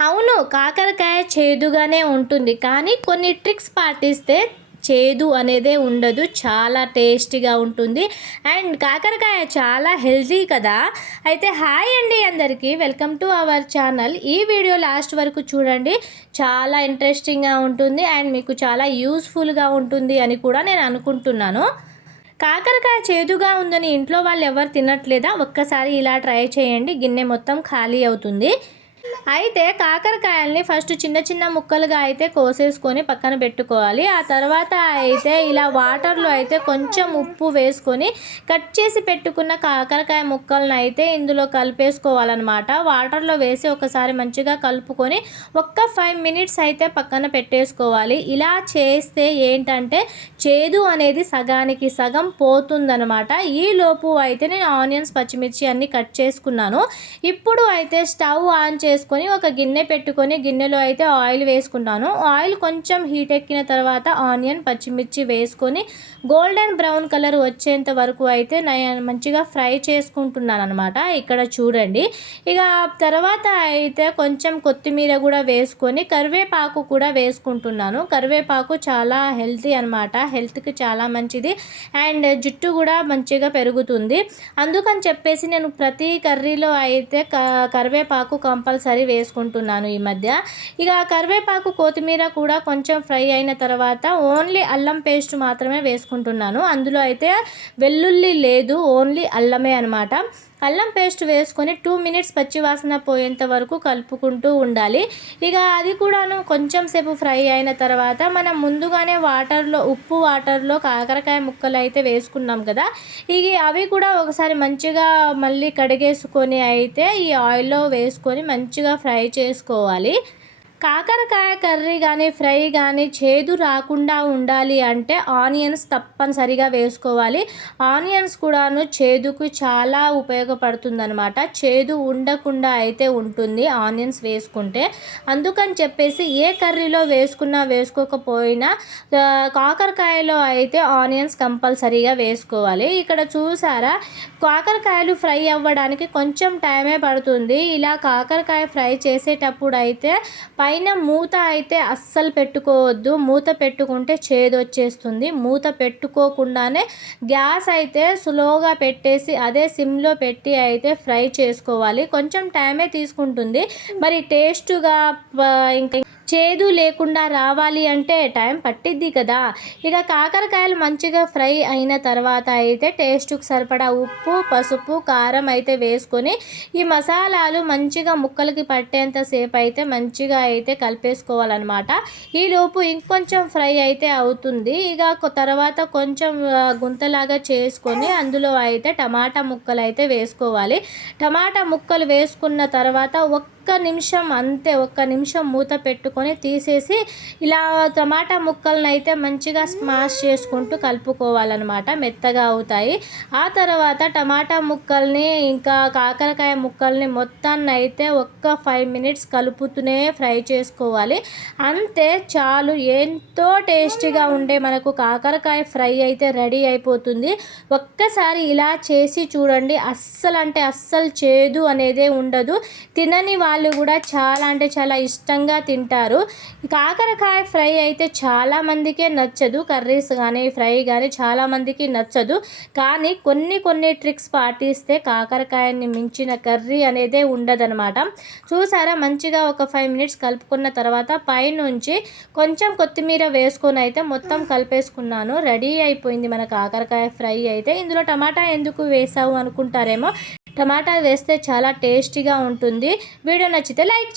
అవును. కాకరకాయ చేదుగానే ఉంటుంది. కానీ కొన్ని ట్రిక్స్ పాటిస్తే చేదు అనేదే ఉండదు. చాలా టేస్టీగా ఉంటుంది. అండ్ కాకరకాయ చాలా హెల్తీ కదా! అయితే హాయ్ అండి అందరికీ. Welcome to our channel. ఈ వీడియో లాస్ట్ వరకు చూడండి. చాలా ఇంట్రెస్టింగ్‌గా ఉంటుంది. అండ్ మీకు చాలా యూజ్‌ఫుల్‌గా ఉంటుంది అని కూడా నేను అనుకుంటున్నాను. కాకరకాయ చేదుగా ఉందని ఇంట్లో వాళ్ళు ఎవరు తినట్లేదా? ఒక్కసారి ఇలా ట్రై చేయండి. గిన్నె మొత్తం ఖాళీ అవుతుంది. అయితే కాకరకాయల్ని ఫస్ట్ చిన్న చిన్న ముక్కలుగా అయితే కోసేసుకొని పక్కన పెట్టుకోవాలి. ఆ తర్వాత అయితే ఇలా వాటర్లో అయితే కొంచెం ఉప్పు వేసుకొని కట్ చేసి పెట్టుకున్న కాకరకాయ ముక్కలను అయితే ఇందులో కలిపేసుకోవాలన్నమాట. వాటర్లో వేసి ఒకసారి మంచిగా కలుపుకొని ఒక్క 5 మినిట్స్ అయితే పక్కన పెట్టేసుకోవాలి. ఇలా చేస్తే ఏంటంటే చేదు అనేది సగానికి సగం పోతుందనమాట. ఈలోపు అయితే నేను ఆనియన్స్, పచ్చిమిర్చి అన్నీ కట్ చేసుకున్నాను. ఇప్పుడు అయితే స్టవ్ ఆన్ చేసుకొని ఒక గిన్నె పెట్టుకొని గిన్నెలో అయితే ఆయిల్ వేసుకుంటాను. ఆయిల్ కొంచెం హీట్ ఎక్కిన తర్వాత ఆనియన్, పచ్చిమిర్చి వేసుకొని గోల్డెన్ బ్రౌన్ కలర్ వచ్చేంత వరకు అయితే మంచిగా ఫ్రై చేసుకుంటున్నాను అనమాట. ఇక్కడ చూడండి. ఇక తర్వాత అయితే కొంచెం కొత్తిమీర కూడా వేసుకొని కరివేపాకు కూడా వేసుకుంటున్నాను. కరివేపాకు చాలా హెల్తీ అనమాట. హెల్త్కి చాలా మంచిది. అండ్ జుట్టు కూడా మంచిగా పెరుగుతుంది. అందుకని చెప్పేసి నేను ప్రతి కర్రీలో అయితే కరివేపాకు కంపల్సరీ వేసుకుంటున్నాను ఈ మధ్య. ఇక కరివేపాకు, కొత్తిమీర కూడా కొంచెం ఫ్రై అయిన తర్వాత ఓన్లీ అల్లం పేస్ట్ మాత్రమే వేసుకుంటున్నాను. అందులో అయితే వెల్లుల్లి లేదు, ఓన్లీ అల్లమే అనమాట. అల్లం పేస్ట్ వేసుకొని 2 మినిట్స్ పచ్చివాసన పోయేంత వరకు కలుపుకుంటూ ఉండాలి. ఇక అది కూడాను కొంచెం సేపు ఫ్రై అయిన తర్వాత మనం ముందుగానే ఉప్పు వాటర్లో కాకరకాయ ముక్కలు అయితే వేసుకున్నాం కదా, ఇవి అవి కూడా ఒకసారి మంచిగా మళ్ళీ కడిగేసుకొని అయితే ఈ ఆయిల్లో వేసుకొని మంచిగా ఫ్రై చేసుకోవాలి. కాకరకాయ కర్రీ కానీ ఫ్రై కానీ చేదు రాకుండా ఉండాలి అంటే ఆనియన్స్ తప్పనిసరిగా వేసుకోవాలి. ఆనియన్స్ కూడాను చేదుకు చాలా ఉపయోగపడుతుందనమాట. చేదు ఉండకుండా అయితే ఉంటుంది ఆనియన్స్ వేసుకుంటే. అందుకని చెప్పేసి ఏ కర్రీలో వేసుకున్నా వేసుకోకపోయినా కాకరకాయలో అయితే ఆనియన్స్ కంపల్సరీగా వేసుకోవాలి. ఇక్కడ చూసారా, కాకరకాయలు ఫ్రై అవ్వడానికి కొంచెం టైమే పడుతుంది. ఇలా కాకరకాయ ఫ్రై చేసేటప్పుడు అయితే పైన మూత అయితే అస్సలు పెట్టుకోవద్దు. మూత పెట్టుకుంటే చేదు వచ్చేస్తుంది. మూత పెట్టుకోకుండానే గ్యాస్ అయితే స్లోగా పెట్టేసి అదే సిమ్లో పెట్టి అయితే ఫ్రై చేసుకోవాలి. కొంచెం టైమే తీసుకుంటుంది. మరి టేస్ట్గా ఇంకా చేదు లేకుండా రావాలి అంటే టైం పట్టిద్ది కదా. ఇక కాకరకాయలు మంచిగా ఫ్రై అయిన తర్వాత అయితే టేస్ట్కి సరిపడా ఉప్పు, పసుపు, కారం అయితే వేసుకొని ఈ మసాలాలు మంచిగా ముక్కలకి పట్టేంతసేపు అయితే మంచిగా అయితే కలిపేసుకోవాలన్నమాట. ఈలోపు ఇంకొంచెం ఫ్రై అయితే అవుతుంది. ఇక తర్వాత కొంచెం గుంతలాగా చేసుకొని అందులో అయితే టమాటా ముక్కలు అయితే వేసుకోవాలి. టమాటా ముక్కలు వేసుకున్న తర్వాత ఒక్క నిమిషం అంతే, ఒక్క నిమిషం మూత పెట్టుకొని తీసేసి ఇలా టమాటా ముక్కలను అయితే మంచిగా స్మాష్ చేసుకుంటూ కలుపుకోవాలన్నమాట. మెత్తగా అవుతాయి. ఆ తర్వాత టమాటా ముక్కల్ని ఇంకా కాకరకాయ ముక్కల్ని మొత్తాన్ని అయితే ఒక్క 5 మినిట్స్ కలుపుతూనే ఫ్రై చేసుకోవాలి. అంతే చాలు. ఎంతో టేస్టీగా ఉండే మనకు కాకరకాయ ఫ్రై అయితే రెడీ అయిపోతుంది. ఒక్కసారి ఇలా చేసి చూడండి. అస్సలు చేదు అనేదే ఉండదు. తినని వాళ్ళు కూడా చాలా అంటే చాలా ఇష్టంగా తింటారు. కాకరకాయ ఫ్రై అయితే చాలామందికే నచ్చదు. కర్రీస్ కానీ ఫ్రై కానీ చాలామందికి నచ్చదు. కానీ కొన్ని ట్రిక్స్ పాటిస్తే కాకరకాయని మించిన కర్రీ అనేదే ఉండదనమాట. చూసారా, మంచిగా ఒక 5 మినిట్స్ కలుపుకున్న తర్వాత పైనుంచి కొంచెం కొత్తిమీర వేసుకొని అయితే మొత్తం కలిపేసుకున్నాను. రెడీ అయిపోయింది మన కాకరకాయ ఫ్రై అయితే. ఇందులో టమాటా ఎందుకు వేసావు అనుకుంటారేమో. టమాటా వేస్తే చాలా టేస్టీగా ఉంటుంది. వీడియో నచ్చితే లైక్